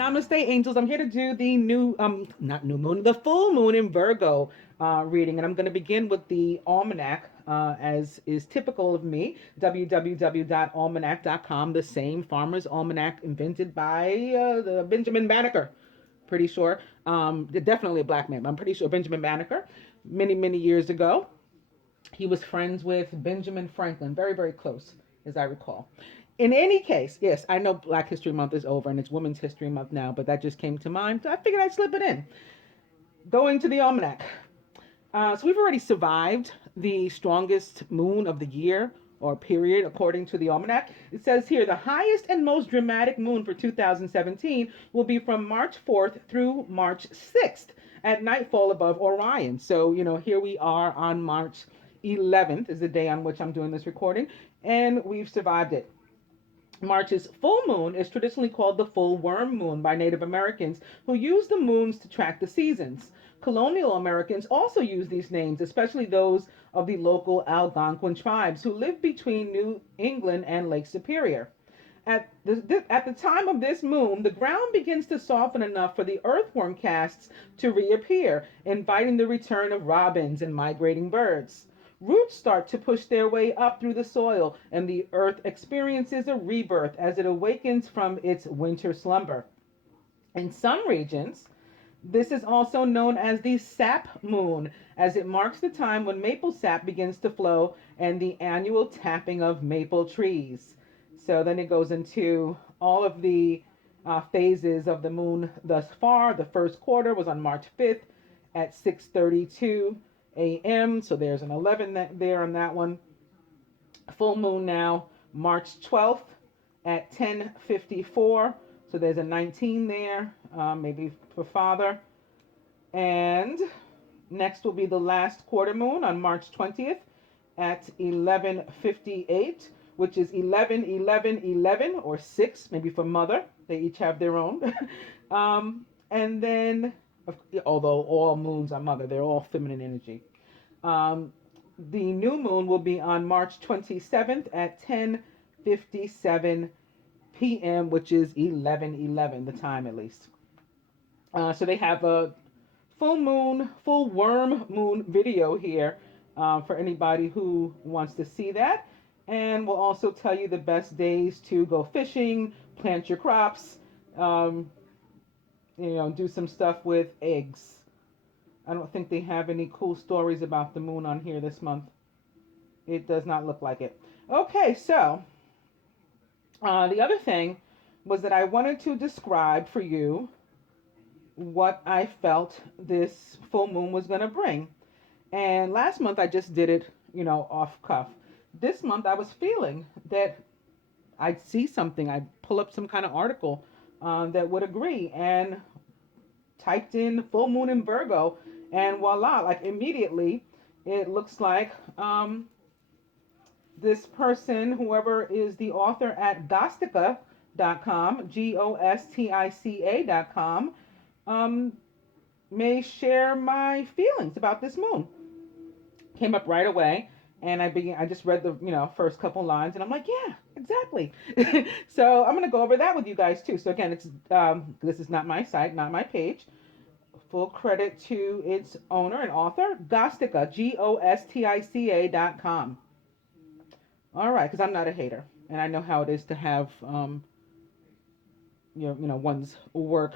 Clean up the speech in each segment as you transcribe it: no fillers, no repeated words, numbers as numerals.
Namaste, angels. I'm here to do the not new moon, the full moon in Virgo reading. And I'm going to begin with the almanac, as is typical of me, www.almanac.com, the same farmer's almanac invented by the Benjamin Banneker. Pretty sure. Definitely a black man. I'm pretty sure Benjamin Banneker, many, many years ago. He was friends with Benjamin Franklin, very, very close, as I recall. In any case, yes, I know Black History Month is over and it's Women's History Month now, but that just came to mind. So I figured I'd slip it in. Going to the almanac. So we've already survived the strongest moon of the year or period, according to the almanac. It says here the highest and most dramatic moon for 2017 will be from March 4th through March 6th at nightfall above Orion. So, here we are on March 11th, is the day on which I'm doing this recording, and we've survived it. March's full moon is traditionally called the full worm moon by Native Americans who use the moons to track the seasons. Colonial Americans also use these names, especially those of the local Algonquin tribes who live between New England and Lake Superior. At the time of this moon, the ground begins to soften enough for the earthworm casts to reappear, inviting the return of robins and migrating birds. Roots start to push their way up through the soil, and the earth experiences a rebirth as it awakens from its winter slumber. In some regions, this is also known as the sap moon, as it marks the time when maple sap begins to flow and the annual tapping of maple trees. So then it goes into all of the phases of the moon thus far. The first quarter was on March 5th at 6:32 a.m. So there's an 11 there on that one. Full moon now, March 12th at 10:54. So there's a 19 there, maybe for father. And next will be the last quarter moon on March 20th at 11:58, which is 11, 11, 11, or 6, maybe for mother. They each have their own. And then, although all moons are mother, they're all feminine energy. The new moon will be on March 27th at 10:57 p.m., which is 11:11, the time at least. So they have a full worm moon video here for anybody who wants to see that. And we'll also tell you the best days to go fishing, plant your crops, do some stuff with eggs. I don't think they have any cool stories about the moon on here this month. It does not look like it. Okay, so the other thing was that I wanted to describe for you what I felt this full moon was going to bring. And last month I just did it, off cuff. This month I was feeling that I'd see something, I'd pull up some kind of article that would agree, and typed in full moon in Virgo, and voila, like immediately it looks like this person, whoever is the author at Gostica.com, Gostica.com, may share my feelings about this moon. Came up right away, and I just read the first couple lines, and I'm like, yeah, exactly. So I'm gonna go over that with you guys too. So again, it's this is not my site, not my page. Full credit to its owner and author, Gostica, Gostica.com. All right, because I'm not a hater, and I know how it is to have one's work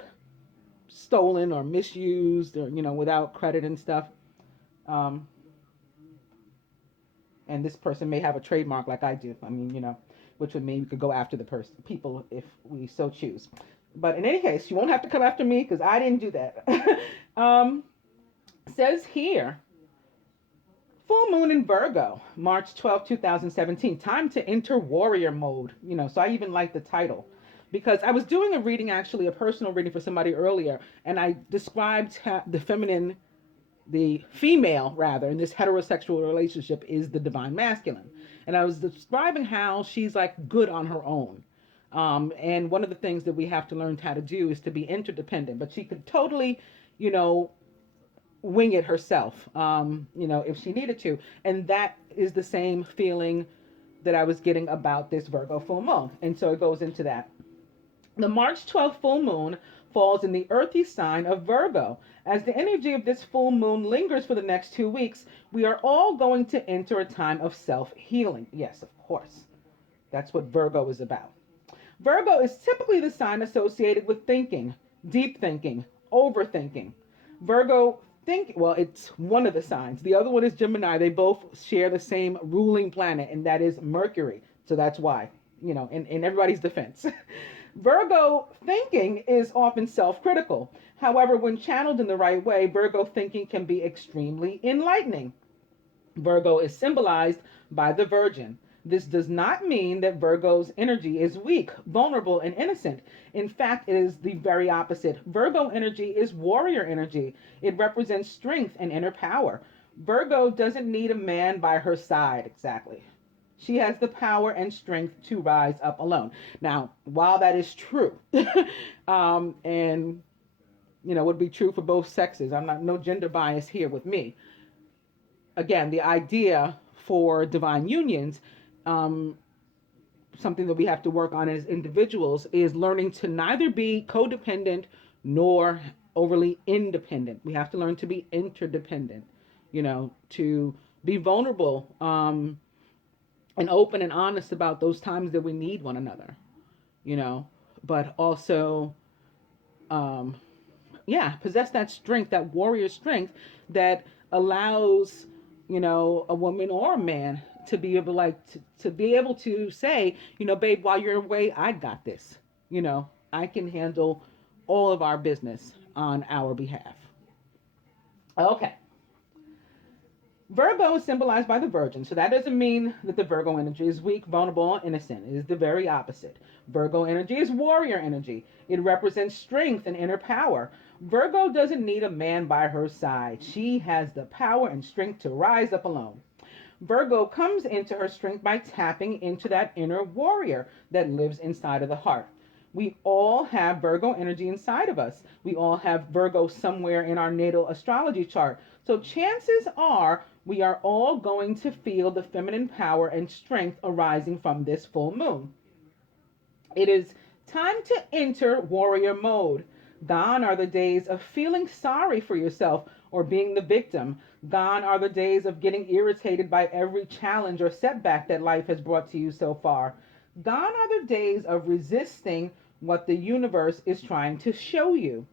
stolen or misused, or without credit and stuff. And this person may have a trademark like I do. I mean, which would mean we could go after the people if we so choose. But in any case, you won't have to come after me because I didn't do that. Says here, full moon in Virgo, March 12, 2017. Time to enter warrior mode. So I even like the title. Because I was doing a reading, actually, a personal reading for somebody earlier, and I described the female, rather, in this heterosexual relationship is the divine masculine. And I was describing how she's like good on her own. And one of the things that we have to learn how to do is to be interdependent. But she could totally, wing it herself, if she needed to. And that is the same feeling that I was getting about this Virgo full moon. And so it goes into that. The March 12th full moon falls in the earthy sign of Virgo. As the energy of this full moon lingers for the next 2 weeks, we are all going to enter a time of self-healing. Yes, of course. That's what Virgo is about. Virgo is typically the sign associated with thinking, deep thinking, overthinking. Virgo well, it's one of the signs. The other one is Gemini. They both share the same ruling planet, and that is Mercury. So that's why, in everybody's defense. Virgo thinking is often self-critical. However, when channeled in the right way, Virgo thinking can be extremely enlightening. Virgo is symbolized by the Virgin. This does not mean that Virgo's energy is weak, vulnerable, and innocent. In fact, it is the very opposite. Virgo energy is warrior energy. It represents strength and inner power. Virgo doesn't need a man by her side, exactly. She has the power and strength to rise up alone. Now, while that is true, and would be true for both sexes, no gender bias here with me. Again, the idea for divine unions, something that we have to work on as individuals, is learning to neither be codependent nor overly independent. We have to learn to be interdependent, to be vulnerable, and open and honest about those times that we need one another, but also, possess that strength, that warrior strength that allows, a woman or a man to be able, to be able to say, babe, while you're away, I got this. I can handle all of our business on our behalf. Okay. Virgo is symbolized by the Virgin, so that doesn't mean that the Virgo energy is weak, vulnerable, and innocent. It is the very opposite. Virgo energy is warrior energy. It represents strength and inner power. Virgo doesn't need a man by her side. She has the power and strength to rise up alone. Virgo comes into her strength by tapping into that inner warrior that lives inside of the heart. We all have Virgo energy inside of us. We all have Virgo somewhere in our natal astrology chart. So chances are we are all going to feel the feminine power and strength arising from this full moon. It is time to enter warrior mode. Gone are the days of feeling sorry for yourself or being the victim. Gone are the days of getting irritated by every challenge or setback that life has brought to you so far. Gone are the days of resisting what the universe is trying to show you.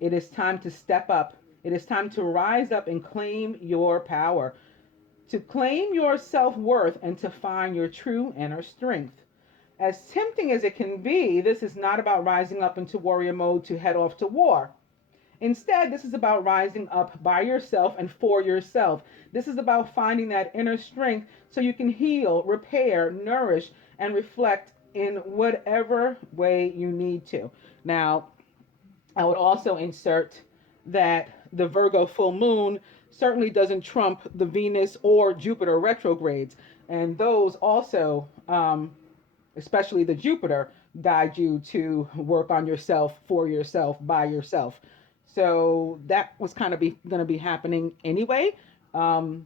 It is time to step up. It is time to rise up and claim your power, to claim your self-worth, and to find your true inner strength. As tempting as it can be, this is not about rising up into warrior mode to head off to war. Instead, this is about rising up by yourself and for yourself. This is about finding that inner strength so you can heal, repair, nourish, and reflect in whatever way you need to. Now, I would also insert that the Virgo full moon certainly doesn't trump the Venus or Jupiter retrogrades. And those also, especially the Jupiter, guide you to work on yourself, for yourself, by yourself. So that was kind of going to be happening anyway, Virgo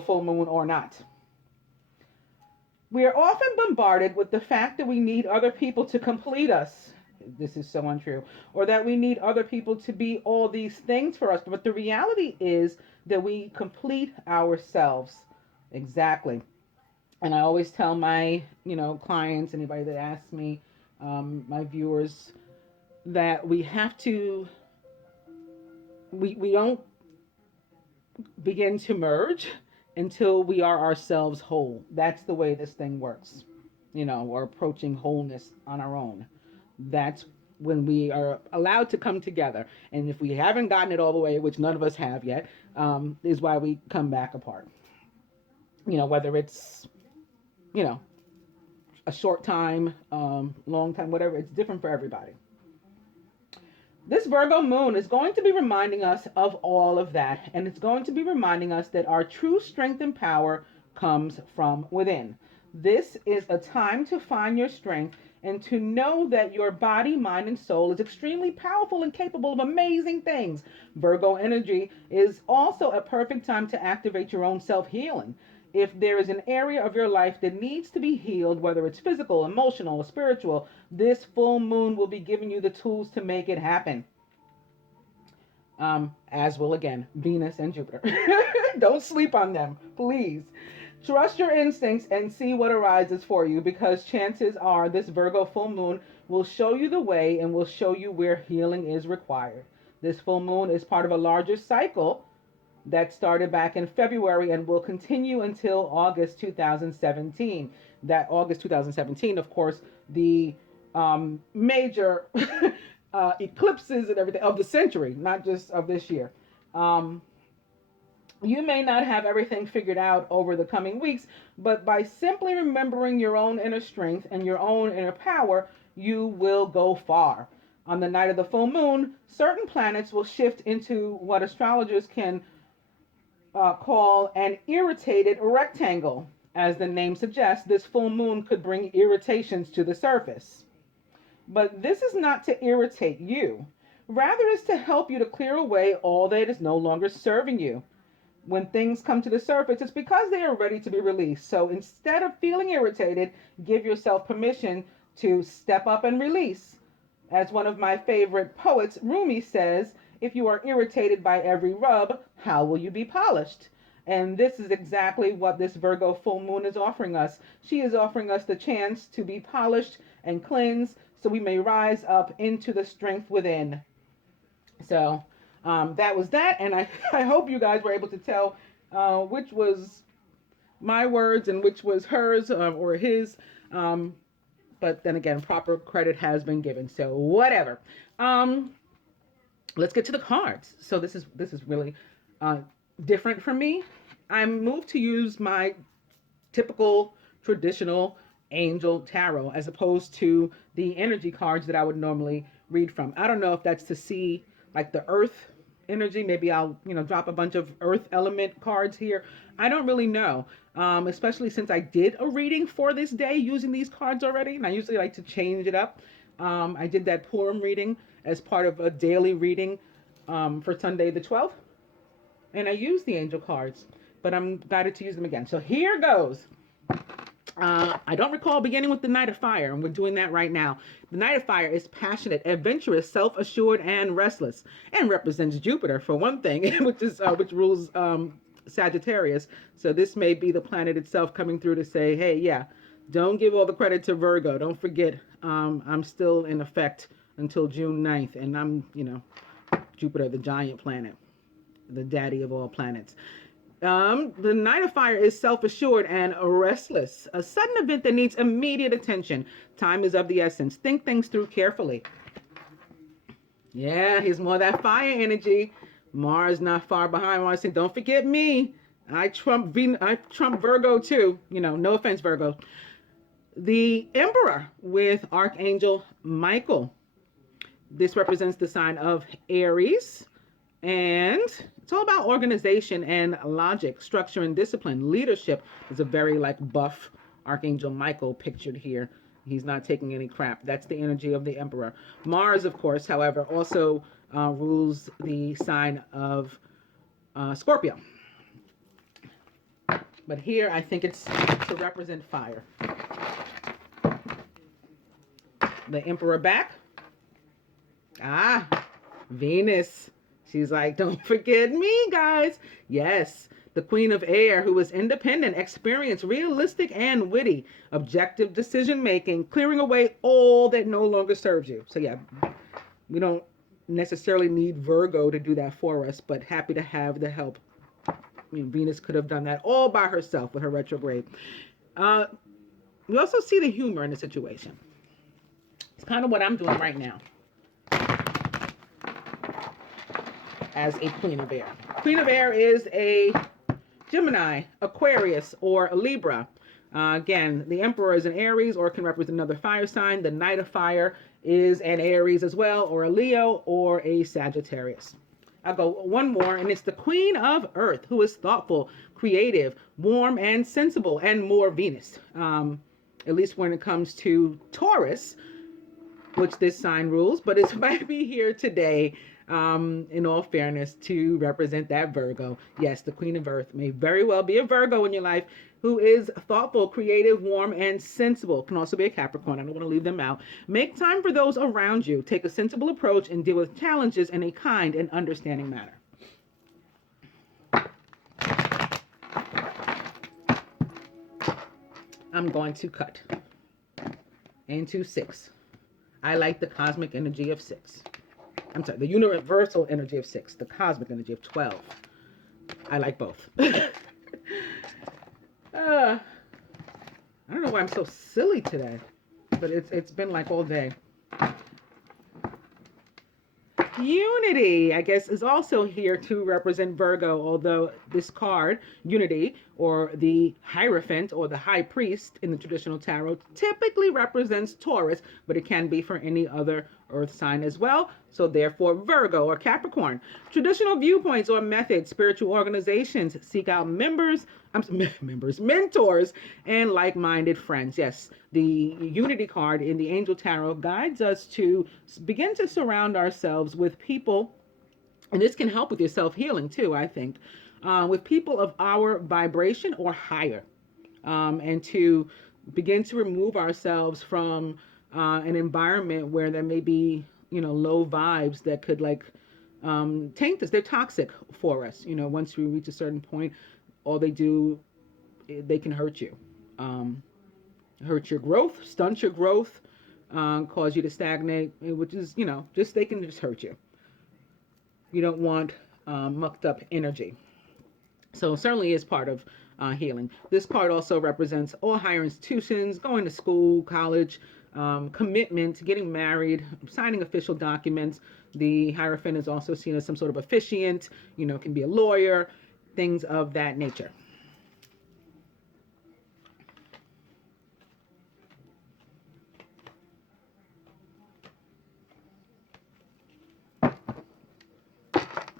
full moon or not. We are often bombarded with the fact that we need other people to complete us. This is so untrue. Or that we need other people to be all these things for us. But the reality is that we complete ourselves. Exactly. And I always tell my, clients, anybody that asks me, my viewers, that we have to, we don't begin to merge until we are ourselves whole. That's the way this thing works. We're approaching wholeness on our own. That's when we are allowed to come together. And if we haven't gotten it all the way, which none of us have yet, is why we come back apart. Whether it's, a short time, long time, whatever, it's different for everybody. This Virgo moon is going to be reminding us of all of that. And it's going to be reminding us that our true strength and power comes from within. This is a time to find your strength and to know that your body, mind, and soul is extremely powerful and capable of amazing things. Virgo energy is also a perfect time to activate your own self-healing. If there is an area of your life that needs to be healed, whether it's physical, emotional, or spiritual, this full moon will be giving you the tools to make it happen. As will, again, Venus and Jupiter. Don't sleep on them, please. Trust your instincts and see what arises for you, because chances are this Virgo full moon will show you the way and will show you where healing is required. This full moon is part of a larger cycle that started back in February and will continue until August 2017. That August 2017, of course, the major eclipses and everything of the century, not just of this year. You may not have everything figured out over the coming weeks, but by simply remembering your own inner strength and your own inner power, you will go far. On the night of the full moon, certain planets will shift into what astrologers can call an irritated rectangle. As the name suggests, this full moon could bring irritations to the surface. But this is not to irritate you. Rather, it's to help you to clear away all that is no longer serving you. When things come to the surface, it's because they are ready to be released. So instead of feeling irritated, give yourself permission to step up and release. As one of my favorite poets, Rumi, says, if you are irritated by every rub, how will you be polished? And this is exactly what this Virgo full moon is offering us. She is offering us the chance to be polished and cleansed so we may rise up into the strength within. So that was that. And I hope you guys were able to tell which was my words and which was hers or his. But then again, proper credit has been given. So whatever. Let's get to the cards. So this is really different for me. I'm moved to use my typical traditional angel tarot as opposed to the energy cards that I would normally read from. I don't know if that's to see like the earth energy. Maybe I'll, drop a bunch of earth element cards here. I don't really know. Especially since I did a reading for this day using these cards already. And I usually like to change it up. I did that Purim reading as part of a daily reading for Sunday the 12th. And I used the angel cards, but I'm guided to use them again. So here goes. I don't recall beginning with the Knight of Fire, and we're doing that right now. The Knight of Fire is passionate, adventurous, self-assured, and restless, and represents Jupiter for one thing, which rules Sagittarius. So this may be the planet itself coming through to say, hey, yeah, don't give all the credit to Virgo. Don't forget, I'm still in effect until June 9th, and I'm, Jupiter, the giant planet, the daddy of all planets. The Knight of Fire is self-assured and restless. A sudden event that needs immediate attention. Time is of the essence. Think things through carefully. Yeah, here's more of that fire energy. Mars not far behind. Mars saying, don't forget me. I trump Virgo too. No offense, Virgo. The Emperor with Archangel Michael. This represents the sign of Aries. And it's all about organization and logic, structure and discipline. Leadership is a very buff Archangel Michael pictured here. He's not taking any crap. That's the energy of the Emperor. Mars, of course, however, also rules the sign of Scorpio. But here I think it's to represent fire. The Emperor back. Venus. She's like, don't forget me, guys. Yes, the Queen of Air, who is independent, experienced, realistic, and witty. Objective decision-making, clearing away all that no longer serves you. So yeah, we don't necessarily need Virgo to do that for us, but happy to have the help. Venus could have done that all by herself with her retrograde. We also see the humor in the situation. It's kind of what I'm doing right now as a Queen of Air. Queen of Air is a Gemini, Aquarius, or a Libra. Again, the Emperor is an Aries or can represent another fire sign. The Knight of Fire is an Aries as well, or a Leo, or a Sagittarius. I'll go one more, and it's the Queen of Earth, who is thoughtful, creative, warm, and sensible, and more Venus. At least when it comes to Taurus, which this sign rules, but it might be here today, in all fairness, to represent that Virgo. Yes, the Queen of Earth may very well be a Virgo in your life who is thoughtful, creative, warm, and sensible. Can also be a Capricorn. I don't want to leave them out. Make time for those around you. Take a sensible approach and deal with challenges in a kind and understanding manner. I'm going to cut into 6. I like the cosmic energy of 6. I'm sorry, the universal energy of 6, the cosmic energy of 12. I like both. I don't know why I'm so silly today, but it's been like all day. Unity, I guess, is also here to represent Virgo, although this card, Unity, or the Hierophant, or the High Priest in the traditional tarot, typically represents Taurus, but it can be for any other earth sign as well. So therefore, Virgo or Capricorn. Traditional viewpoints or methods, spiritual organizations seek out mentors, and like-minded friends. Yes, the Unity card in the Angel Tarot guides us to begin to surround ourselves with people, and this can help with your self-healing too, I think, with people of our vibration or higher, and to begin to remove ourselves from an environment where there may be, low vibes that could taint us. They're toxic for us. Once we reach a certain point, all they do, they can hurt you, hurt your growth, stunt your growth, cause you to stagnate, which is, they can just hurt you. You don't want mucked up energy. So certainly is part of healing. This card also represents all higher institutions, going to school, college, commitment, getting married, signing official documents. The Hierophant is also seen as some sort of officiant, can be a lawyer, things of that nature.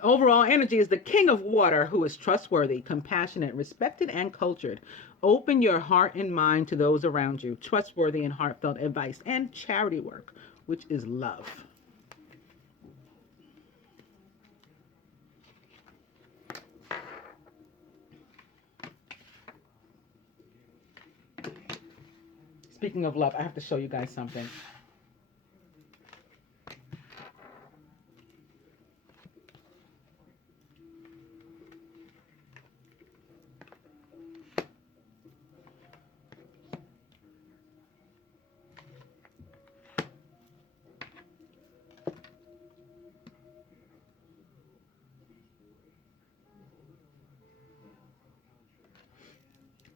Overall energy is the king of water, who is trustworthy, compassionate, respected, and cultured. Open your heart and mind to those around you. Trustworthy and heartfelt advice and charity work, which is love. Speaking of love, I have to show you guys something.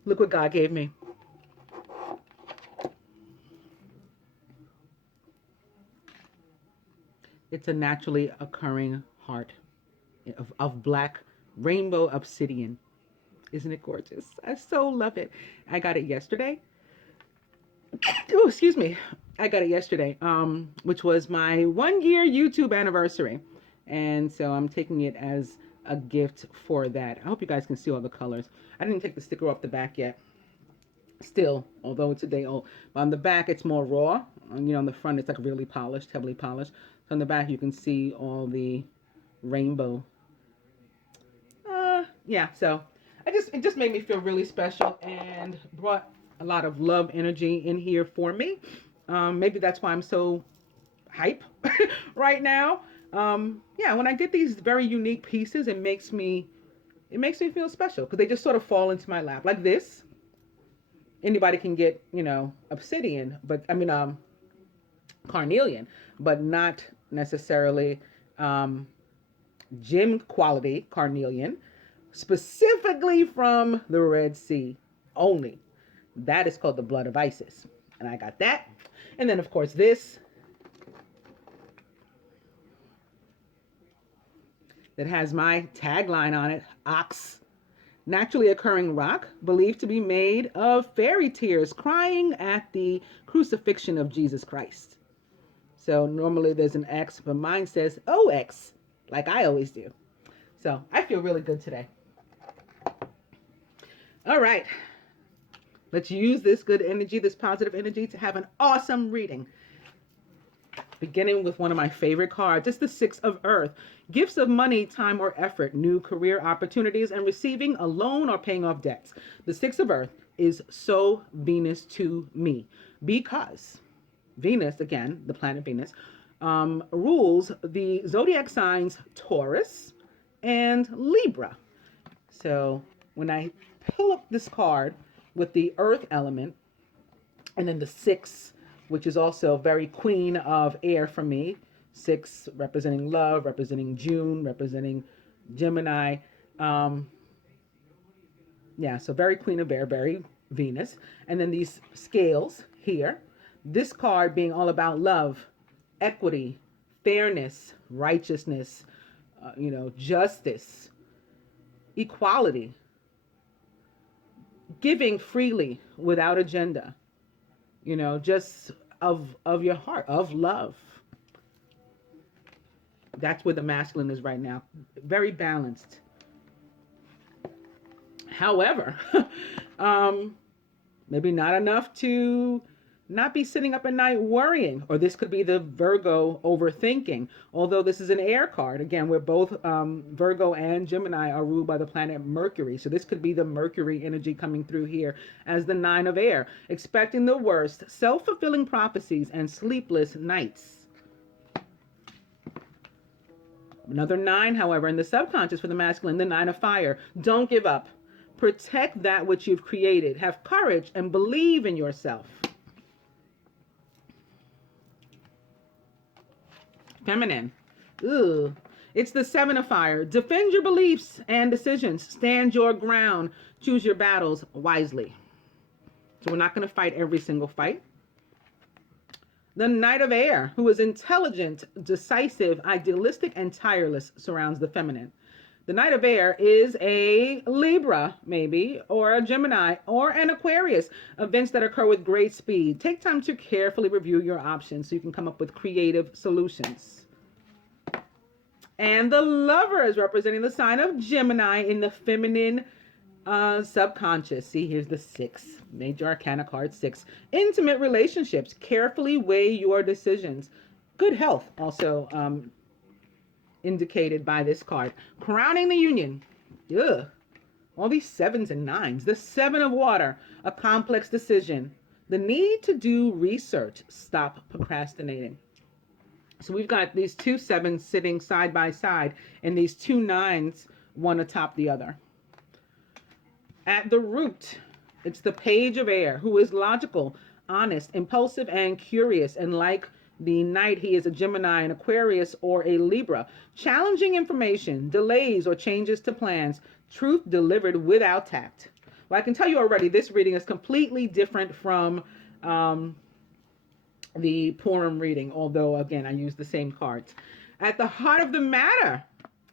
Look what God gave me. It's a naturally occurring heart of black rainbow obsidian. Isn't it gorgeous? I so love it. I got it yesterday. Oh, excuse me. I got it yesterday, which was my 1-year YouTube anniversary. And so I'm taking it as a gift for that. I hope you guys can see all the colors. I didn't take the sticker off the back yet. Still, although it's a day old. But on the back, it's more raw. On the front, it's like really polished, heavily polished. So on the back, you can see all the rainbow. Yeah, so it just made me feel really special and brought a lot of love energy in here for me. Maybe that's why I'm so hype right now. Yeah, when I get these very unique pieces, it makes me feel special because they just sort of fall into my lap like this. Anybody can get, obsidian, but carnelian, but not necessarily gem quality carnelian, specifically from the Red Sea only. That is called the blood of Isis. And I got that. And then, of course, this that has my tagline on it, Ox. Naturally occurring rock, believed to be made of fairy tears crying at the crucifixion of Jesus Christ. So normally there's an X, but mine says OX, like I always do. So I feel really good today. All right. Let's use this good energy, this positive energy, to have an awesome reading. Beginning with one of my favorite cards. It's the Six of Earth. Gifts of money, time, or effort, new career opportunities, and receiving a loan or paying off debts. The Six of Earth is so Venus to me because Venus, again, the planet Venus, rules the zodiac signs Taurus and Libra. So when I pull up this card with the earth element and then the six, which is also very queen of air for me, six representing love, representing June, representing Gemini. Yeah, so very queen of air, very Venus. And then these scales here, this card being all about love, equity, fairness, righteousness, justice, equality, giving freely without agenda, just of your heart, of love. That's where the masculine is right now. Very balanced. However, maybe not enough to not be sitting up at night worrying, or this could be the Virgo overthinking. Although this is an air card, again, we're both Virgo and Gemini are ruled by the planet Mercury. So this could be the Mercury energy coming through here as the Nine of Air, expecting the worst, self-fulfilling prophecies, and sleepless nights. Another nine, however, in the subconscious for the masculine, the Nine of Fire. Don't give up. Protect that which you've created. Have courage and believe in yourself. Feminine. Ooh. It's the Seven of Fire. Defend your beliefs and decisions. Stand your ground. Choose your battles wisely. So we're not going to fight every single fight. The Knight of Air, who is intelligent, decisive, idealistic, and tireless, surrounds the feminine. The Knight of Air is a Libra, maybe, or a Gemini, or an Aquarius. Events that occur with great speed. Take time to carefully review your options so you can come up with creative solutions. And the Lover is representing the sign of Gemini in the feminine subconscious. See, here's the six. Major Arcana card 6. Intimate relationships. Carefully weigh your decisions. Good health also indicated by this card. Crowning the union. Ugh. All these sevens and nines. The Seven of Water. A complex decision. The need to do research. Stop procrastinating. So we've got these two sevens sitting side by side and these two nines, one atop the other. At the root, it's the Page of Air, who is logical, honest, impulsive, and curious. And like the Knight, he is a Gemini, an Aquarius, or a Libra. Challenging information, delays, or changes to plans. Truth delivered without tact. Well, I can tell you already, this reading is completely different from the Purim reading, although, again, I use the same cards. At the heart of the matter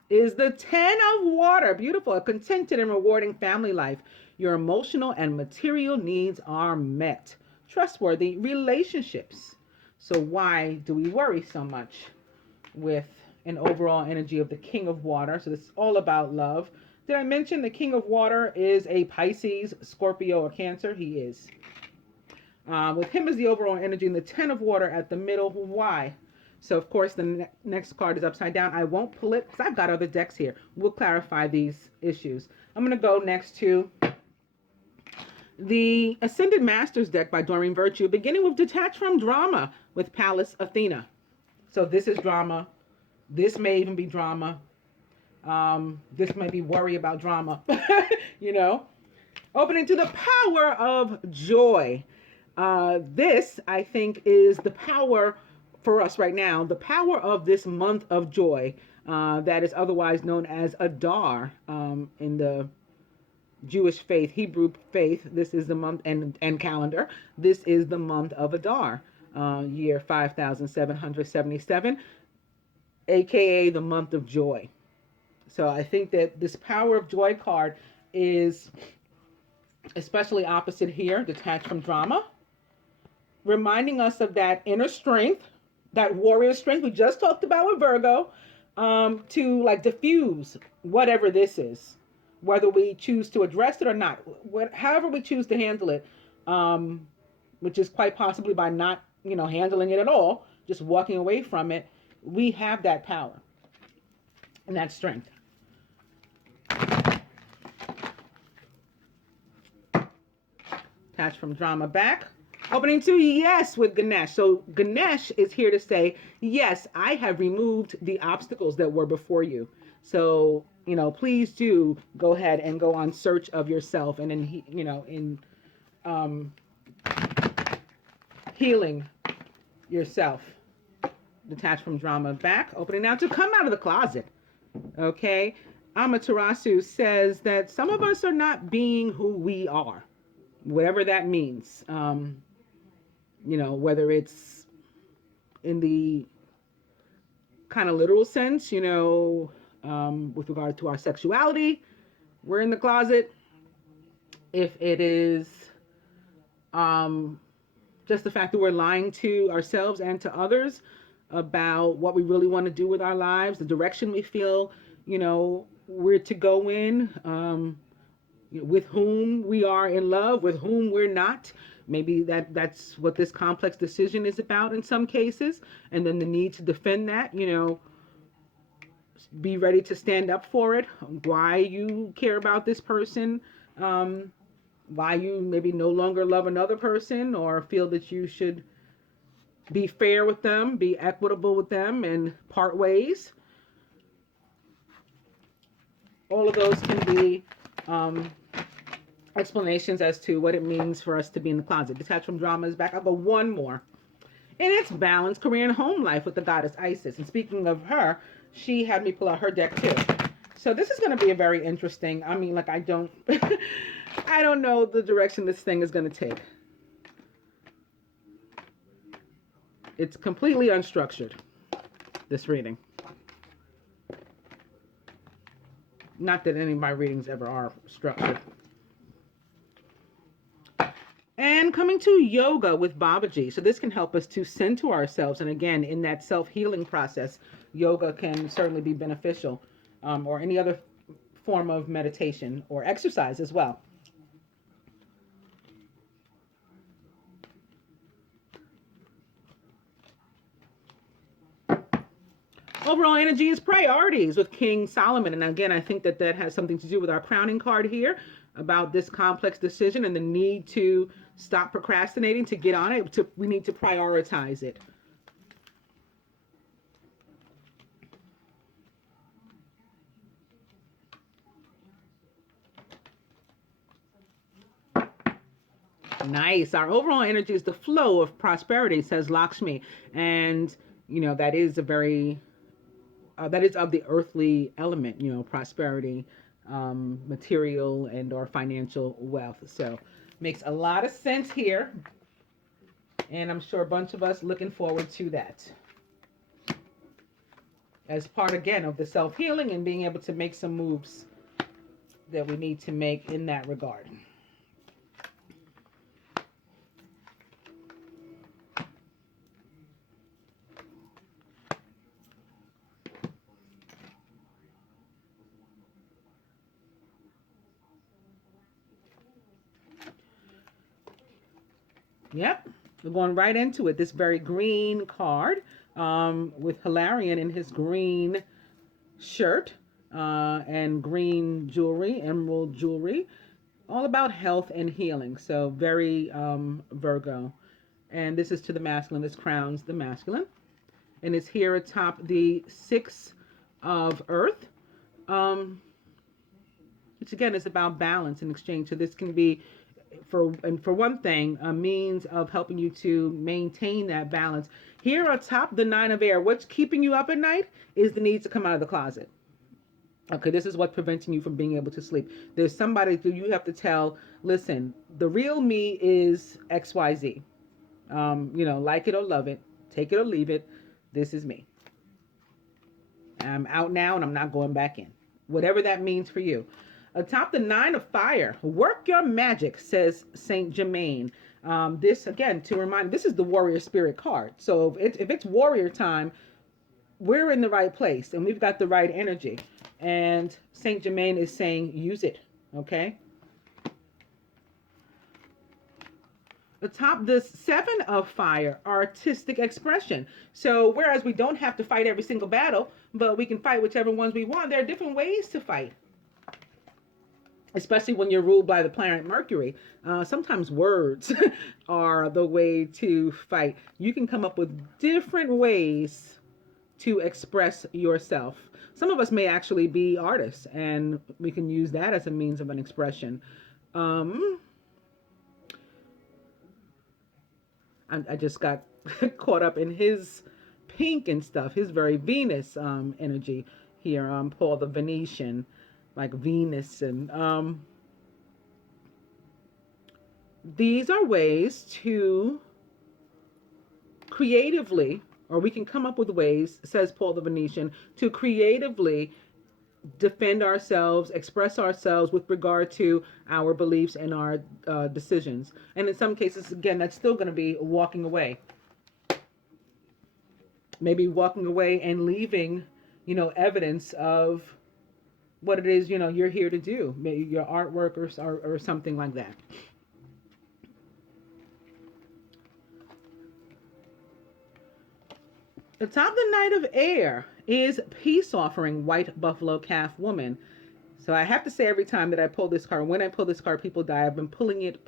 is the Ten of Water. Beautiful. A contented and rewarding family life. Your emotional and material needs are met. Trustworthy relationships. So why do we worry so much with an overall energy of the King of Water? So this is all about love. Did I mention the King of Water is a Pisces, Scorpio, or Cancer? He is. With him as the overall energy and the Ten of Water at the middle. Why? So, of course, the next card is upside down. I won't pull it because I've got other decks here. We'll clarify these issues. I'm going to go next to the Ascended Masters deck by Doreen Virtue, beginning with Detached from Drama with Pallas Athena. So this is drama. This may even be drama. This may be worry about drama, Opening to the power of joy. This, I think, is the power for us right now, the power of this month of joy that is otherwise known as Adar in the Jewish faith, Hebrew faith. This is the month and calendar. This is the month of Adar, year 5777, aka the month of joy. So I think that this power of joy card is especially opposite here, detached from drama, reminding us of that inner strength, that warrior strength we just talked about with Virgo, to like diffuse whatever this is, whether we choose to address it or not, however we choose to handle it, which is quite possibly by not, handling it at all, just walking away from it, we have that power and that strength. Detach from drama back. Opening 2, yes, with Ganesh. So Ganesh is here to say, yes, I have removed the obstacles that were before you. So, you know, please do go ahead and go on search of yourself and in, you know, in healing yourself. Detach from drama back. Opening now to come out of the closet. Okay. Amaterasu says that some of us are not being who we are, whatever that means. You know, whether it's in the kind of literal sense, you know, with regard to our sexuality, we're in the closet. If it is just the fact that we're lying to ourselves and to others about what we really want to do with our lives, the direction we feel, you know, we're to go in, with whom we are in love, with whom we're not. Maybe that's what this complex decision is about in some cases. And then the need to defend that, you know, be ready to stand up for it, why you care about this person, why you maybe no longer love another person or feel that you should be fair with them, be equitable with them, and part ways. All of those can be explanations as to what it means for us to be in the closet. Detached from drama is back. I'll go one more. And it's balance, career, and home life with the goddess Isis. And speaking of her, she had me pull out her deck too. So this is going to be a very interesting, I mean, like I don't know the direction this thing is going to take. It's completely unstructured, this reading. Not that any of my readings ever are structured. And coming to yoga with Babaji. So this can help us to center ourselves. And again, in that self-healing process, yoga can certainly be beneficial, or any other form of meditation or exercise as well. Overall energy is priorities with King Solomon. And again, I think that that has something to do with our crowning card here about this complex decision and the need to stop procrastinating, to get on it. We need to prioritize it. Nice. Our overall energy is the flow of prosperity, says Lakshmi. And, you know, that is a very, that is of the earthly element, you know, prosperity, material and or financial wealth. So makes a lot of sense here. And I'm sure a bunch of us looking forward to that. As part, again, of the self-healing and being able to make some moves that we need to make in that regard. Yep, we're going right into it. This very green card, with Hilarion in his green shirt and green jewelry, emerald jewelry, all about health and healing. So very Virgo. And this is to the masculine. This crowns the masculine. And it's here atop the 6 of Earth, which again is about balance and exchange. So this can be, for one thing, a means of helping you to maintain that balance. Here atop the 9 of Air, what's keeping you up at night is the need to come out of the closet. Okay, this is what's preventing you from being able to sleep. There's somebody who you have to tell, listen, the real me is XYZ. You know, like it or love it, take it or leave it. This is me. I'm out now and I'm not going back in. Whatever that means for you. Atop the 9 of Fire, work your magic, says Saint Germain. This, again, to remind, this is the warrior spirit card. So if it's warrior time, we're in the right place and we've got the right energy. And Saint Germain is saying, use it, okay? Atop the seven of fire, artistic expression. So whereas we don't have to fight every single battle, but we can fight whichever ones we want, there are different ways to fight, especially when you're ruled by the planet Mercury. Sometimes words are the way to fight. You can come up with different ways to express yourself. Some of us may actually be artists, and we can use that as a means of an expression. I just got caught up in his pink and stuff, his very Venus energy here. Paul the Venetian, like Venus. And these are ways to creatively, or we can come up with ways, says Paul the Venetian, to creatively defend ourselves, express ourselves with regard to our beliefs and our decisions. And in some cases, again, that's still going to be walking away. Maybe walking away and leaving, evidence of what it is, you're here to do. Maybe your artwork or something like that. The top of the Knight of Air is peace offering, white buffalo calf woman. So I have to say every time that I pull this card, when I pull this card, people die. I've been pulling it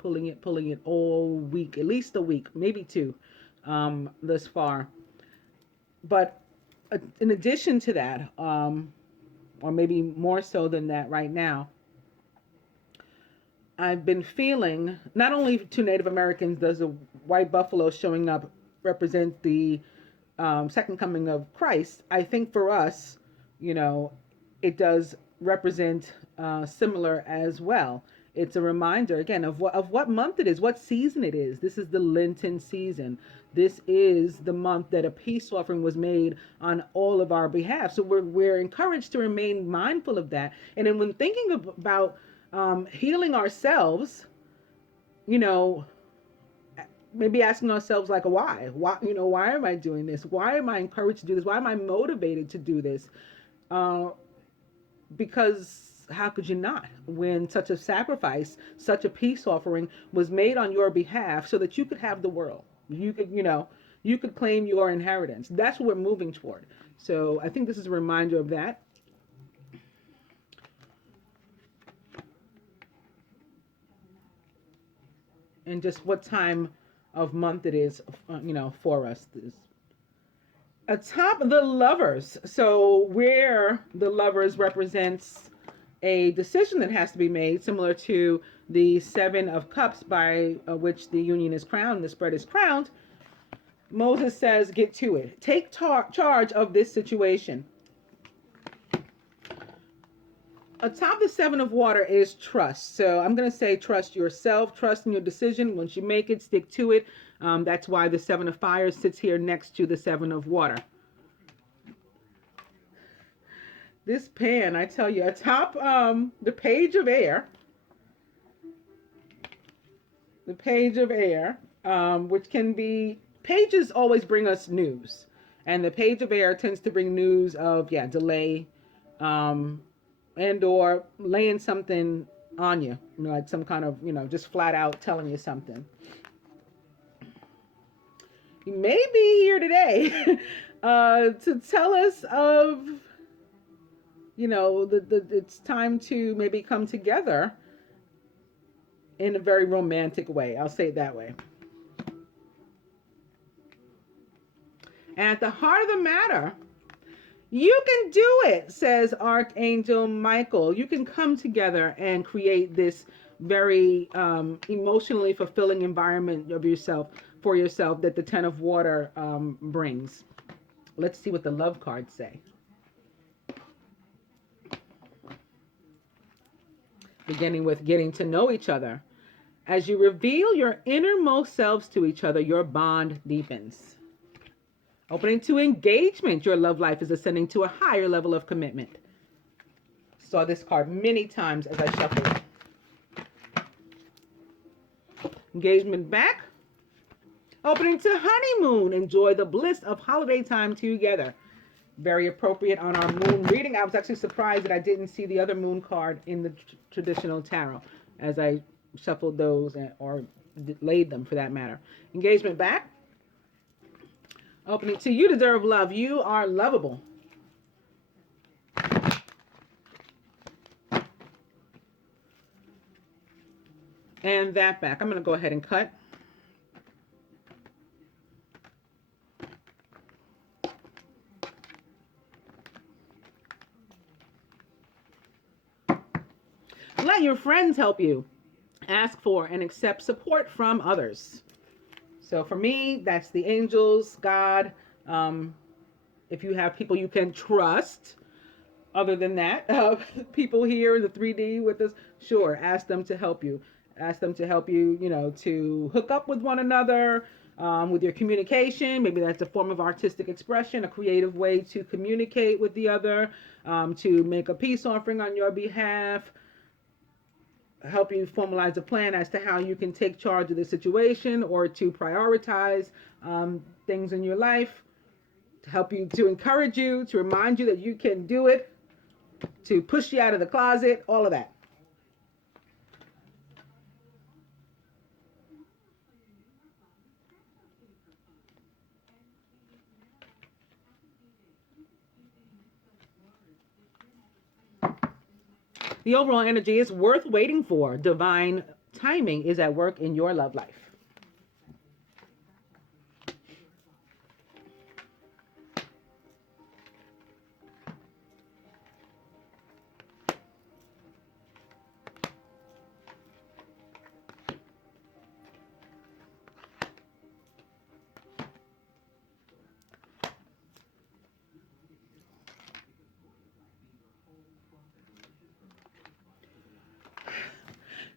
all week, at least a week, maybe two, thus far. But in addition to that, or maybe more so than that right now, I've been feeling, not only to Native Americans does the white buffalo showing up represent the second coming of Christ. I think for us, it does represent similar as well. It's a reminder again of what month it is, what season it is. This is the Lenten season. This is the month that a peace offering was made on all of our behalf. So we're encouraged to remain mindful of that. And then when thinking about healing ourselves, maybe asking ourselves like, why, why am I doing this? Why am I encouraged to do this? Why am I motivated to do this? Because how could you not, when such a sacrifice, such a peace offering was made on your behalf so that you could have the world? You could claim your inheritance. That's what we're moving toward. So I think this is a reminder of that. And just what time of month it is, for us. Atop the Lovers. So where the Lovers represents a decision that has to be made, similar to the Seven of Cups by which the union is crowned, the spread is crowned. Moses says, get to it. Take charge of this situation. Atop the Seven of Water is trust. So I'm going to say trust yourself, trust in your decision. Once you make it, stick to it. That's why the Seven of Fire sits here next to the Seven of Water. This pan, I tell you, atop the Page of Air. The Page of Air, which can be, pages always bring us news. And the Page of Air tends to bring news of, delay, and or laying something on you, like some kind of, just flat out telling you something. You may be here today to tell us of, it's time to maybe come together in a very romantic way. I'll say it that way. And at the heart of the matter, you can do it, says Archangel Michael. You can come together and create this very emotionally fulfilling environment of yourself, for yourself, that the Ten of Water brings. Let's see what the love cards say. Beginning with getting to know each other. As you reveal your innermost selves to each other, your bond deepens. Opening to engagement, your love life is ascending to a higher level of commitment. Saw this card many times as I shuffled. Engagement back. Opening to honeymoon, enjoy the bliss of holiday time together. Very appropriate on our moon reading. I was actually surprised that I didn't see the other moon card in the traditional tarot as I shuffled those or laid them, for that matter. Engagement back. Opening 2. You deserve love. You are lovable. And that back. I'm going to go ahead and cut. Let your friends help you. Ask for and accept support from others. So for me, that's the angels, God. If you have people you can trust, other than that, people here in the 3D with us, sure, ask them to help you. Ask them to help you, to hook up with one another, with your communication. Maybe that's a form of artistic expression, a creative way to communicate with the other, to make a peace offering on your behalf, help you formalize a plan as to how you can take charge of the situation or to prioritize things in your life, to help you, to encourage you, to remind you that you can do it, to push you out of the closet, all of that. The overall energy is worth waiting for. Divine timing is at work in your love life.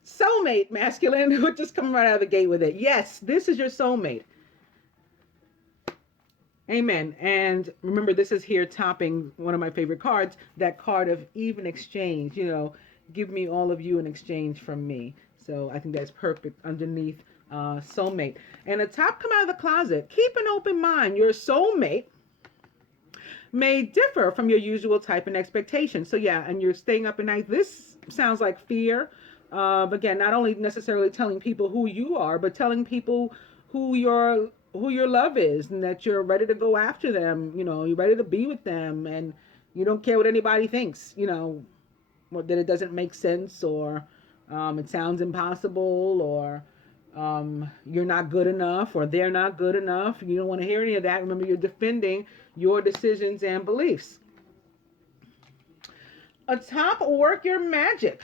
Soulmate, masculine. We're just coming right out of the gate with it. Yes, this is your soulmate. Amen. And remember, this is here topping one of my favorite cards, that card of even exchange. Give me all of you in exchange from me. So I think that's perfect underneath soulmate. And the top, come out of the closet. Keep an open mind. Your soulmate may differ from your usual type and expectation. So yeah, and you're staying up at night. This sounds like fear. Again, not only necessarily telling people who you are, but telling people who your love is, and that you're ready to go after them. You're ready to be with them, and you don't care what anybody thinks. That it doesn't make sense, or it sounds impossible, or you're not good enough, or they're not good enough. You don't want to hear any of that. Remember, you're defending your decisions and beliefs. Atop, work your magic.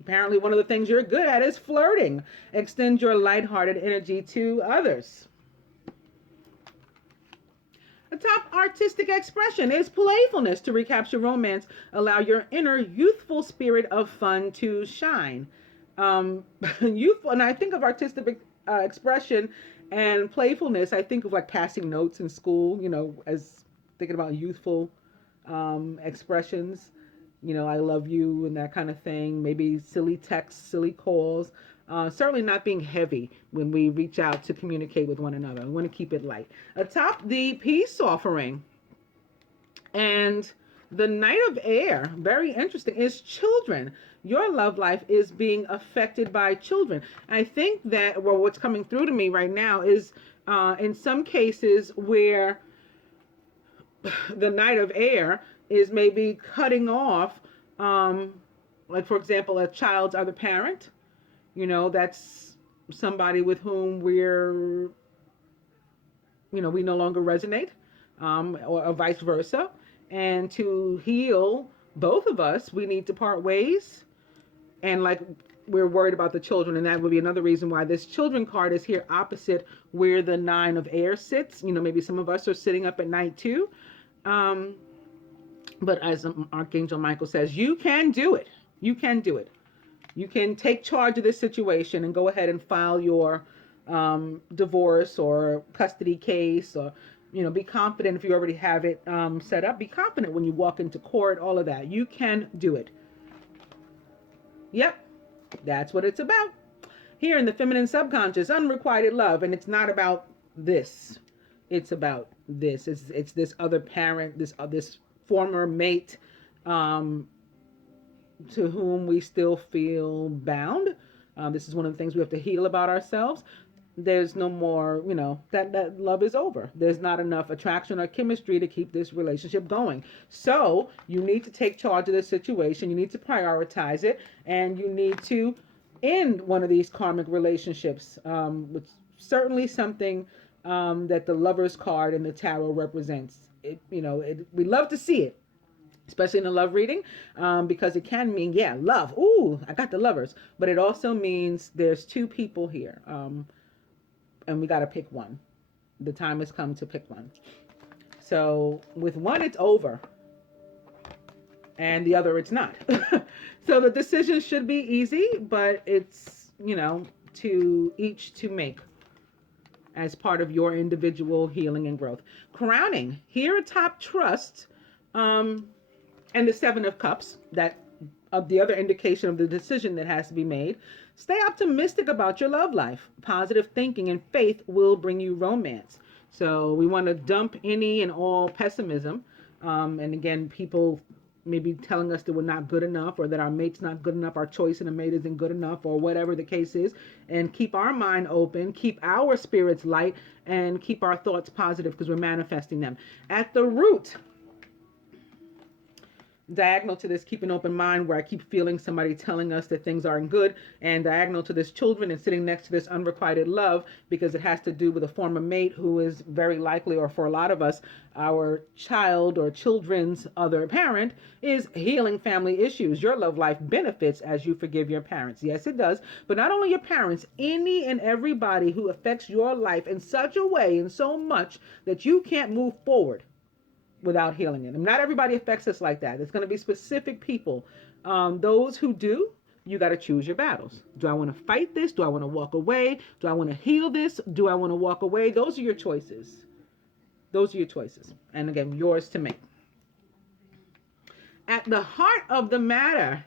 Apparently, one of the things you're good at is flirting. Extend your lighthearted energy to others. The top, artistic expression is playfulness. To recapture romance, allow your inner youthful spirit of fun to shine. Youthful, and I think of artistic expression and playfulness. I think of like passing notes in school, as thinking about youthful expressions. I love you and that kind of thing. Maybe silly texts, silly calls. Certainly not being heavy when we reach out to communicate with one another. We want to keep it light. Atop, the peace offering. And the Knight of Air, very interesting, is children. Your love life is being affected by children. I think that, what's coming through to me right now is in some cases where the Knight of Air is maybe cutting off, like for example, a child's other parent. That's somebody with whom we no longer resonate, or vice versa. And to heal both of us, we need to part ways. And like, we're worried about the children, and that would be another reason why this children card is here opposite where the 9 of Air sits. Maybe some of us are sitting up at night too. But as Archangel Michael says, you can do it. You can do it. You can take charge of this situation and go ahead and file your divorce or custody case, or, be confident if you already have it set up. Be confident when you walk into court, all of that. You can do it. Yep, that's what it's about. Here in the feminine subconscious, unrequited love, and it's not about this. It's about this. It's this other parent, this former mate, to whom we still feel bound. This is one of the things we have to heal about ourselves. There's no more, that love is over. There's not enough attraction or chemistry to keep this relationship going. So you need to take charge of the situation. You need to prioritize it, and you need to end one of these karmic relationships, which certainly something that the Lover's card in the tarot represents. We love to see it, especially in a love reading, because it can mean, yeah, love. Ooh, I got the Lovers. But it also means there's two people here, and we got to pick one. The time has come to pick one. So with one, it's over, and the other, it's not. So the decision should be easy, but it's, to each to make as part of your individual healing and growth. Crowning, here atop trust, and the Seven of Cups, that of the other indication of the decision that has to be made. Stay optimistic about your love life. Positive thinking and faith will bring you romance. So we want to dump any and all pessimism. And again, people maybe telling us that we're not good enough, or that our mate's not good enough, our choice in a mate isn't good enough, or whatever the case is. And keep our mind open, keep our spirits light, and keep our thoughts positive, because we're manifesting them. At the root, diagonal to this, keep an open mind, where I keep feeling somebody telling us that things aren't good, and diagonal to this, children, and sitting next to this, unrequited love, because it has to do with a former mate who is very likely, or for a lot of us, our child or children's other parent, is healing family issues. Your love life benefits as you forgive your parents. Yes, it does. But not only your parents, any and everybody who affects your life in such a way and so much that you can't move forward without healing it. And not everybody affects us like that. There's going to be specific people. Those who do, you got to choose your battles. Do I want to fight this? Do I want to walk away? Do I want to heal this? Do I want to walk away? Those are your choices. Those are your choices. And again, yours to make. At the heart of the matter,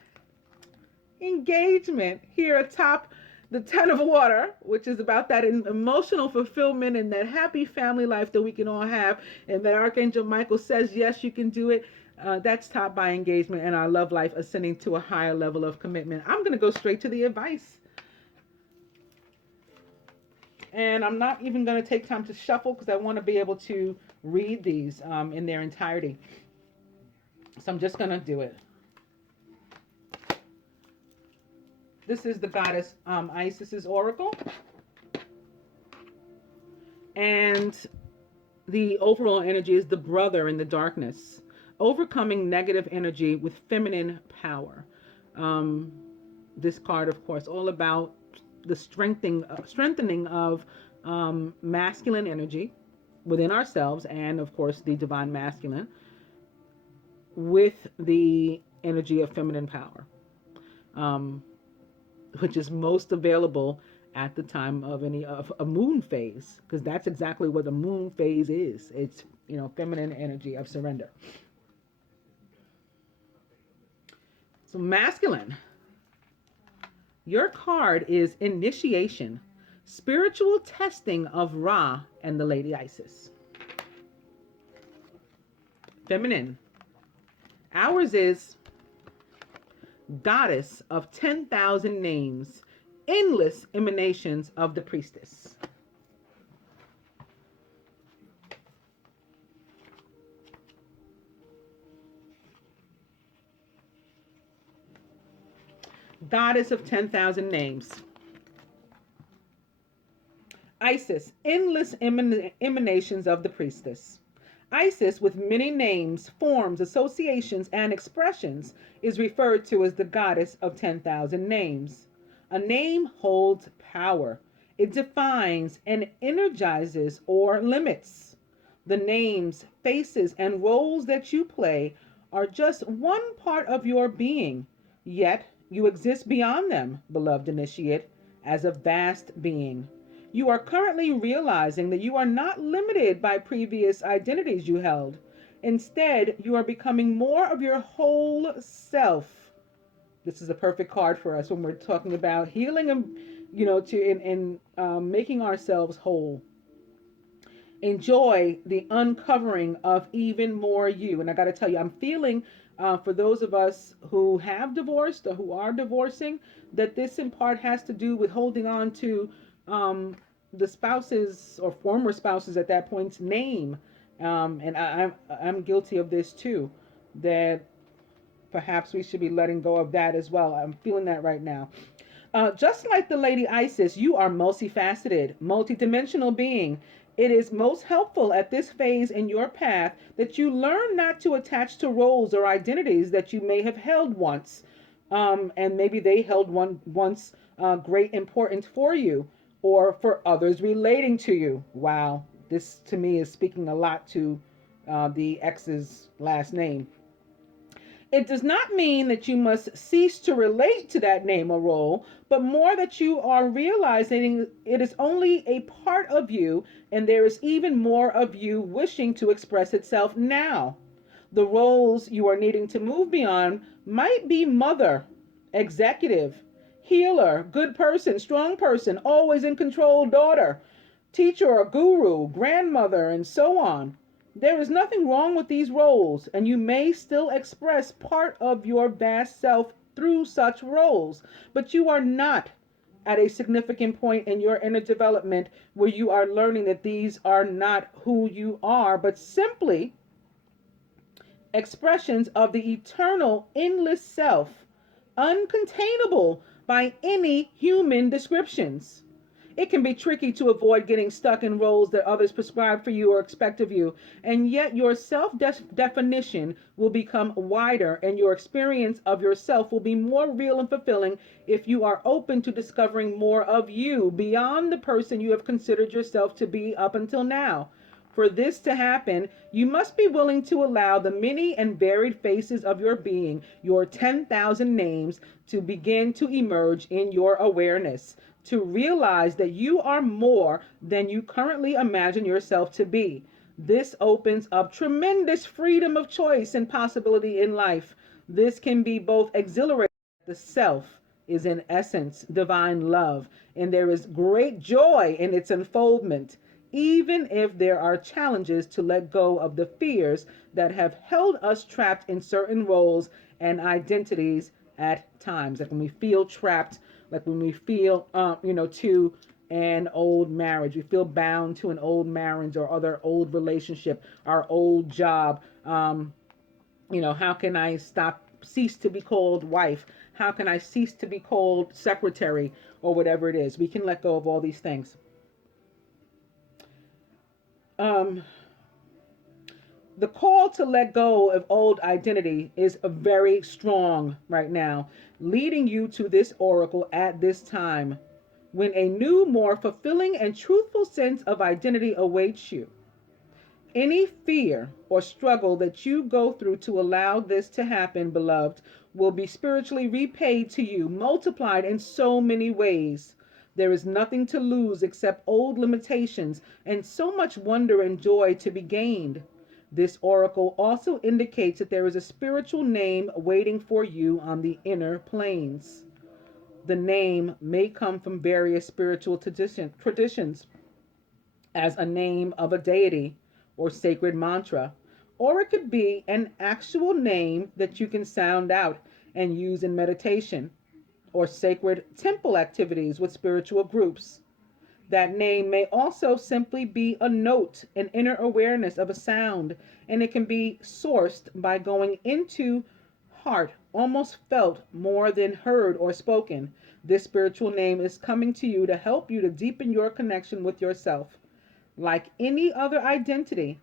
engagement, here atop the 10 of water, which is about that emotional fulfillment and that happy family life that we can all have, and that Archangel Michael says, yes, you can do it. That's topped by engagement and our love life ascending to a higher level of commitment. I'm going to go straight to the advice. And I'm not even going to take time to shuffle, because I want to be able to read these in their entirety. So I'm just going to do it. This is the goddess Isis's oracle. And the overall energy is the brother in the darkness, overcoming negative energy with feminine power. This card, of course, all about the strengthening of masculine energy within ourselves, and of course the divine masculine, with the energy of feminine power. Which is most available at the time of a moon phase, because that's exactly what a moon phase is. It's, feminine energy of surrender. So masculine, your card is initiation, spiritual testing of Ra and the Lady Isis. Feminine, ours is goddess of 10,000 names, endless emanations of the priestess. Goddess of 10,000 names. Isis, endless emanations of the priestess. Isis, with many names, forms, associations, and expressions, is referred to as the goddess of 10,000 names. A name holds power. It defines and energizes or limits. The names, faces, and roles that you play are just one part of your being, yet you exist beyond them, beloved initiate, as a vast being. You are currently realizing that you are not limited by previous identities you held. Instead, you are becoming more of your whole self. This is a perfect card for us when we're talking about healing and, making ourselves whole. enjoy the uncovering of even more you. And I got to tell you, I'm feeling for those of us who have divorced or who are divorcing, that this in part has to do with holding on to the spouse's or former spouse's at that point's name. And I'm guilty of this too. That perhaps we should be letting go of that as well. I'm feeling that right now. Just like the Lady Isis, you are multifaceted, multidimensional being. It is most helpful at this phase in your path that you learn not to attach to roles or identities that you may have held once. And maybe they held once great importance for you or for others relating to you. Wow, this to me is speaking a lot to the ex's last name. It does not mean that you must cease to relate to that name or role, but more that you are realizing it is only a part of you and there is even more of you wishing to express itself now. The roles you are needing to move beyond might be mother, executive, healer, good person, strong person, always in control daughter, teacher or guru, grandmother, and so on. There is nothing wrong with these roles, and you may still express part of your vast self through such roles, but you are not at a significant point in your inner development where you are learning that these are not who you are, but simply expressions of the eternal, endless self, uncontainable by any human descriptions. It can be tricky to avoid getting stuck in roles that others prescribe for you or expect of you, and yet your self definition will become wider and your experience of yourself will be more real and fulfilling if you are open to discovering more of you beyond the person you have considered yourself to be up until now. For this to happen, you must be willing to allow the many and varied faces of your being, your 10,000 names, to begin to emerge in your awareness, to realize that you are more than you currently imagine yourself to be. This opens up tremendous freedom of choice and possibility in life. This can be both exhilarating. The self is in essence divine love, and there is great joy in its unfoldment, even if there are challenges to let go of the fears that have held us trapped in certain roles and identities at times. Like when we feel trapped, like when we feel, to an old marriage, we feel bound to an old marriage or other old relationship, our old job. How can I cease to be called wife? How can I cease to be called secretary or whatever it is? We can let go of all these things. The call to let go of old identity is very strong right now, leading you to this oracle at this time when a new, more fulfilling and truthful sense of identity awaits you. Any fear or struggle that you go through to allow this to happen, beloved, will be spiritually repaid to you, multiplied in so many ways. There is nothing to lose except old limitations and so much wonder and joy to be gained. This oracle also indicates that there is a spiritual name waiting for you on the inner planes. The name may come from various spiritual traditions as a name of a deity or sacred mantra, or it could be an actual name that you can sound out and use in meditation or sacred temple activities with spiritual groups. That name may also simply be a note, an inner awareness of a sound, and it can be sourced by going into heart, almost felt more than heard or spoken. This spiritual name is coming to you to help you to deepen your connection with yourself. Like any other identity,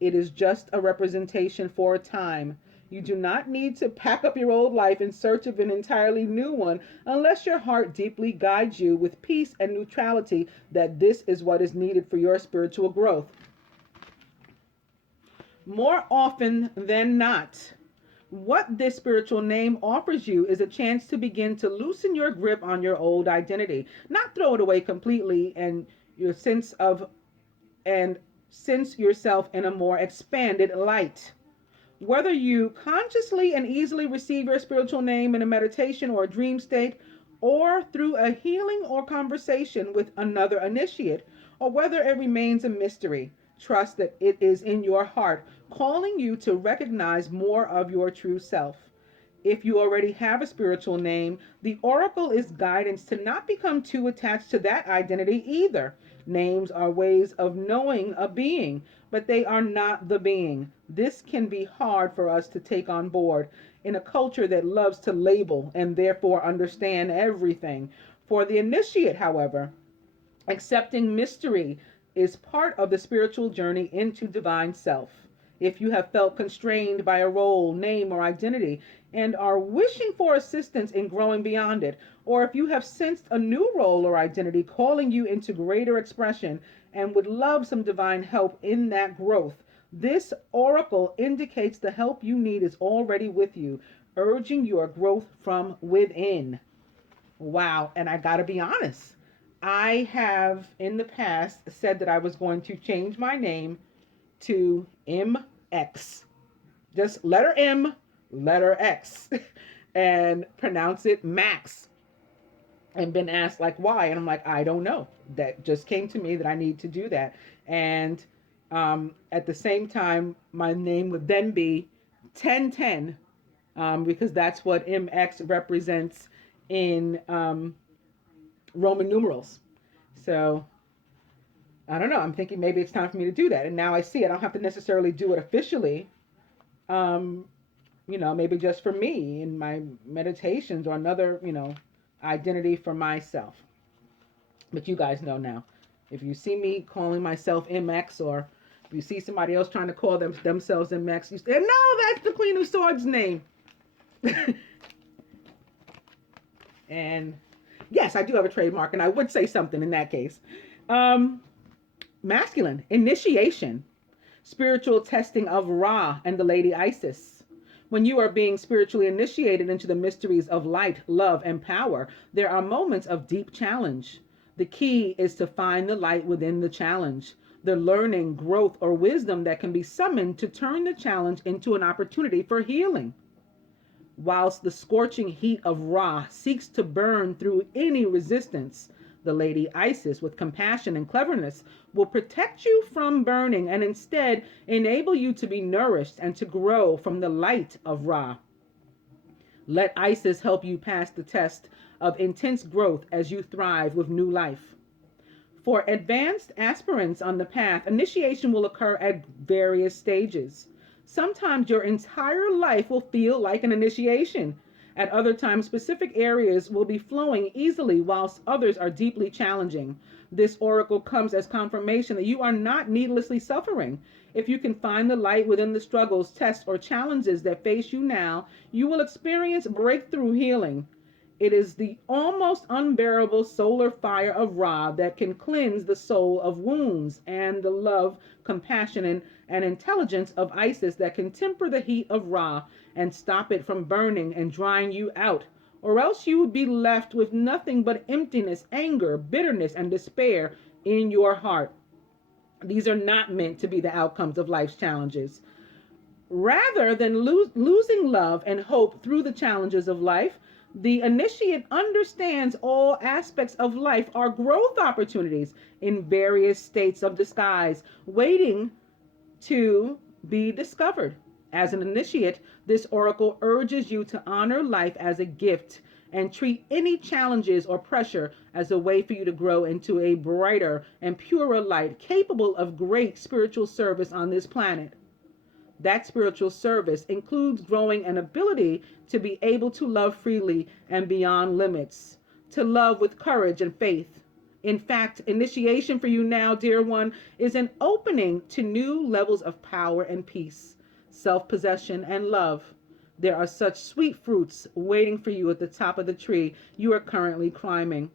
it is just a representation for a time. You do not need to pack up your old life in search of an entirely new one unless your heart deeply guides you with peace and neutrality that this is what is needed for your spiritual growth. More often than not, what this spiritual name offers you is a chance to begin to loosen your grip on your old identity, not throw it away completely and sense yourself in a more expanded light. Whether you consciously and easily receive your spiritual name in a meditation or a dream state, or through a healing or conversation with another initiate, or whether it remains a mystery, Trust that it is in your heart, calling you to recognize more of your true self. If you already have a spiritual name, the oracle is guidance to not become too attached to that identity either. Names are ways of knowing a being, but they are not the being. This can be hard for us to take on board in a culture that loves to label and therefore understand everything. For the initiate, however, accepting mystery is part of the spiritual journey into divine self. If you have felt constrained by a role, name, or identity and are wishing for assistance in growing beyond it, or if you have sensed a new role or identity calling you into greater expression and would love some divine help in that growth, this oracle indicates the help you need is already with you, urging your growth from within. Wow. And I got to be honest. I have in the past said that I was going to change my name to MX. Just letter M, letter X, and pronounce it Max. And been asked, like, why? And I'm like, I don't know. That just came to me that I need to do that. And at the same time, my name would then be 1010, because that's what MX represents in Roman numerals. So I don't know. I'm thinking maybe it's time for me to do that. And now I see I don't have to necessarily do it officially. Um, maybe just for me in my meditations or another, identity for myself. But you guys know now. If you see me calling myself MX, or if you see somebody else trying to call themselves MX, you say, no, that's the Queen of Swords name. And yes, I do have a trademark, and I would say something in that case. Masculine, initiation, spiritual testing of Ra and the Lady Isis. When you are being spiritually initiated into the mysteries of light, love, and power, there are moments of deep challenge. The key is to find the light within the challenge, the learning, growth, or wisdom that can be summoned to turn the challenge into an opportunity for healing. Whilst the scorching heat of Ra seeks to burn through any resistance, the Lady Isis, with compassion and cleverness, will protect you from burning and instead enable you to be nourished and to grow from the light of Ra. Let Isis help you pass the test of intense growth as you thrive with new life. For advanced aspirants on the path, initiation will occur at various stages. Sometimes your entire life will feel like an initiation. At other times, specific areas will be flowing easily, whilst others are deeply challenging. This oracle comes as confirmation that you are not needlessly suffering. If you can find the light within the struggles, tests, or challenges that face you now, you will experience breakthrough healing. It is the almost unbearable solar fire of Ra that can cleanse the soul of wounds, and the love, compassion, and intelligence of Isis that can temper the heat of Ra and stop it from burning and drying you out. Or else you would be left with nothing but emptiness, anger, bitterness, and despair in your heart. These are not meant to be the outcomes of life's challenges. Rather than losing love and hope through the challenges of life, the initiate understands all aspects of life are growth opportunities in various states of disguise, waiting to be discovered. As an initiate, this oracle urges you to honor life as a gift and treat any challenges or pressure as a way for you to grow into a brighter and purer light capable of great spiritual service on this planet. That spiritual service includes growing an ability to be able to love freely and beyond limits, to love with courage and faith. In fact, initiation for you now, dear one, is an opening to new levels of power and peace, self-possession and love. There are such sweet fruits waiting for you at the top of the tree you are currently climbing.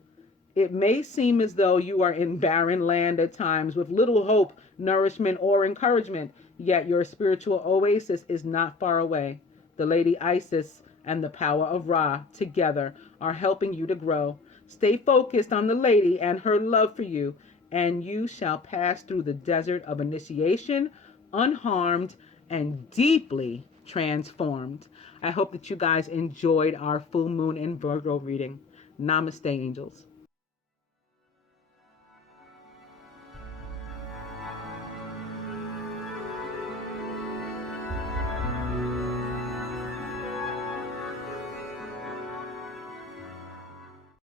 It may seem as though you are in barren land at times with little hope, nourishment, or encouragement, yet your spiritual oasis is not far away. The Lady Isis and the power of Ra together are helping you to grow. Stay focused on the lady and her love for you, and you shall pass through the desert of initiation unharmed and deeply transformed. I hope that you guys enjoyed our full moon in Virgo reading. Namaste, angels.